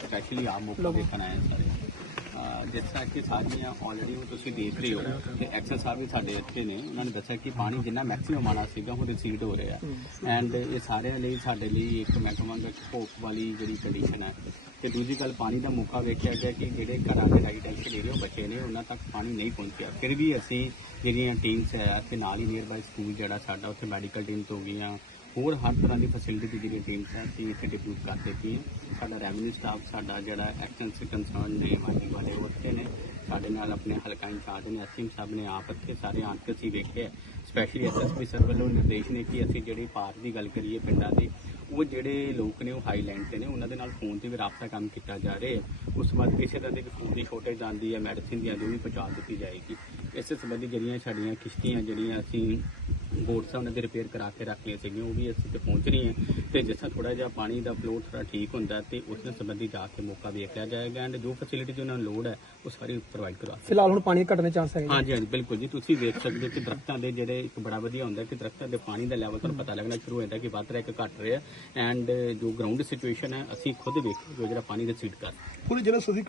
Specially ਆਪ ਮੌਕਾ ਦੇਖਣ ਆਏ ਸਾਰੇ। ਜਿਸ ਤਰ੍ਹਾਂ ਕਿ ਸਾਰੀਆਂ ਆਲਰੇਡੀ ਉਹ ਤੁਸੀਂ ਦੇਖ ਰਹੇ ਹੋ ਕਿ ਐਕਸਲ ਸਾਹਿਬ ਵੀ ਸਾਡੇ ਇੱਥੇ ਨੇ। ਉਹਨਾਂ ਨੇ ਦੱਸਿਆ ਕਿ ਪਾਣੀ ਜਿੰਨਾ ਮੈਕਸਿਮਮ ਆਣਾ ਸੀਗਾ ਉਹ ਰਿਸੀਡ ਹੋ ਰਿਹਾ। ਐਂਡ ਇਹ ਸਾਰਿਆਂ ਲਈ ਸਾਡੇ ਲਈ ਇੱਕ ਮੈਂ ਕਹਾਂਗਾ ਹੋਪ ਵਾਲੀ ਜਿਹੜੀ ਕੰਡੀਸ਼ਨ ਹੈ। ਤੇ ਦੂਜੀ ਗੱਲ ਪਾਣੀ ਦਾ ਮੌਕਾ ਵੇਖਿਆ ਗਿਆ ਕਿ ਜਿਹੜੇ ਘਰਾਂ ਦੇ ਰਾਈਡੈਂਸ਼ੀਅਲ ਏਰੀਆ ਬਚੇ ਨੇ ਉਹਨਾਂ ਤੱਕ ਪਾਣੀ ਨਹੀਂ ਪਹੁੰਚਿਆ। ਫਿਰ ਵੀ ਅਸੀਂ ਜਿਹੜੀਆਂ ਟੀਮਸ ਹੈ ਤੇ ਨਾਲ ਹੀ ਨੀਅਰ ਬਾਈ ਸਕੂਲ ਜਿਹੜਾ ਸਾਡਾ ਉੱਥੇ ਮੈਡੀਕਲ ਟੀਮਸ ਹੋ ਗਈਆਂ। ਹੋਰ ਹਰ ਤਰ੍ਹਾਂ ਦੀ ਫੈਸਿਲਿਟੀ ਦੀ ਜਿਹੜੀਆਂ ਟੀਮਸ ਹੈ ਅਸੀਂ ਇੱਥੇ ਡਿਪਲੋਟ ਕਰ ਦਿੱਤੀ ਹੈ। ਸਾਡਾ ਰੈਵਨਿਊ ਸਟਾਫ ਸਾਡਾ ਜਿਹੜਾ ਐਕਸ਼ਨ ਸੇ ਕੰਸਰਨ ਨੇ ਮਾਜੀ ਵਾਲੇ ਉਹ ਉੱਥੇ ਨੇ। ਸਾਡੇ ਨਾਲ ਆਪਣੇ ਹਲਕਾ ਇੰਚਾਰਜ ਨੇ ਐਸਐਮ ਸਾਹਿਬ ਨੇ ਆਪ ਇੱਥੇ ਸਾਰੇ ਆਣ ਕੇ ਅਸੀਂ ਵੇਖਿਆ। ਸਪੈਸ਼ਲੀ ਐਸਐਸਪੀ ਸਰ ਵੱਲੋਂ ਨਿਰਦੇਸ਼ ਨੇ ਕਿ ਅਸੀਂ ਜਿਹੜੀ ਪਾਰਕ ਦੀ ਗੱਲ ਕਰੀਏ ਪਿੰਡਾਂ ਦੀ, ਉਹ ਜਿਹੜੇ ਲੋਕ ਨੇ, ਉਹ ਹਾਈਲੈਂਡ ਤੇ ਨੇ, ਉਹਨਾਂ ਦੇ ਨਾਲ ਫੋਨ ਤੇ ਵੀ ਰਾਬਤਾ ਕੰਮ ਕੀਤਾ ਜਾ ਰਿਹਾ ਉਸ ਤੋਂ ਬਾਅਦ ਕਿਸੇ ਤਰ੍ਹਾਂ ਦੀ ਫੂਡ ਦੀ ਸ਼ੋਰਟੇਜ ਆਉਂਦੀ ਹੈ ਮੈਡੀਸਿਨ ਦੀ ਜੋ ਵੀ ਪਹੁੰਚਾ ਦਿੱਤੀ ਜਾਏਗੀ। ਇਸੇ ਸੰਬੰਧੀ ਜਿਹੜੀਆਂ ਸਾਡੀਆਂ ਕਿਸ਼ਤੀਆਂ ਜਿਹੜੀਆਂ ਅਸੀਂ ਬੋਟਸਾਂ ਉਹਨਾਂ ਦੇ ਰਿਪੇਅਰ ਕਰਾ ਕੇ ਰੱਖ ਲਈਆਂ ਸੀਗੀਆਂ ਉਹ ਵੀ ਅਸੀਂ ਤੇ ਪਹੁੰਚ ਰਹੀਆਂ ਤੇ ਜਿਸ ਤਰ੍ਹਾਂ ਥੋੜਾ ਜਿਹਾ ਪਾਣੀ ਦਾ ਫਲੋ ਥੋੜਾ ਠੀਕ ਹੁੰਦਾ ਤੇ ਉਸ ਨਾਲ ਸੰਬੰਧੀ ਜਾ ਕੇ ਮੌਕਾ ਵੇਖ ਲਿਆ ਜਾਏਗਾ ਐਂਡ ਜੋ ਫੈਸਿਲਿਟੀ ਉਹਨਾਂ ਨੂੰ ਲੋੜ ਹੈ ਉਹ ਸਾਰੀ ਪ੍ਰੋਵਾਈਡ ਕਰਵਾ ਫਿਲਹਾਲ ਹੁਣ ਪਾਣੀ ਘਟਣ ਦੇ ਚਾਂਸ ਹੈਗੇ ਹਾਂਜੀ ਹਾਂਜੀ ਬਿਲਕੁਲ ਜੀ। ਤੁਸੀਂ ਵੇਖ ਸਕਦੇ ਹੋ ਕਿ ਦਰਖਤਾਂ ਦੇ ਜਿਹੜੇ ਇੱਕ ਬੜਾ ਵਧੀਆ ਹੁੰਦਾ ਕਿ ਦਰਖਤਾਂ ਦੇ ਪਾਣੀ ਦਾ ਲੈਵਲ ਤੁਹਾਨੂੰ ਪਤਾ ਲੱਗਣਾ ਸ਼ੁਰੂ ਹੋ ਜਾਂਦਾ ਕਿ ਵੱਧ ਰਿਹਾ ਕਿ ਘਟ ਰਿਹਾ ਐਂਡ ਜੋ ਗਰਾਊਂਡ ਸਿਚੁਏਸ਼ਨ ਹੈ ਅਸੀਂ ਖੁਦ ਵੇਖ ਜੋ ਜਿਹੜਾ ਪਾਣੀ ਦਾ ਸੀਟ ਕਰ ਪੂਰੇ ਜ਼ਿਲ੍ਹੇ ਤੁਸੀਂ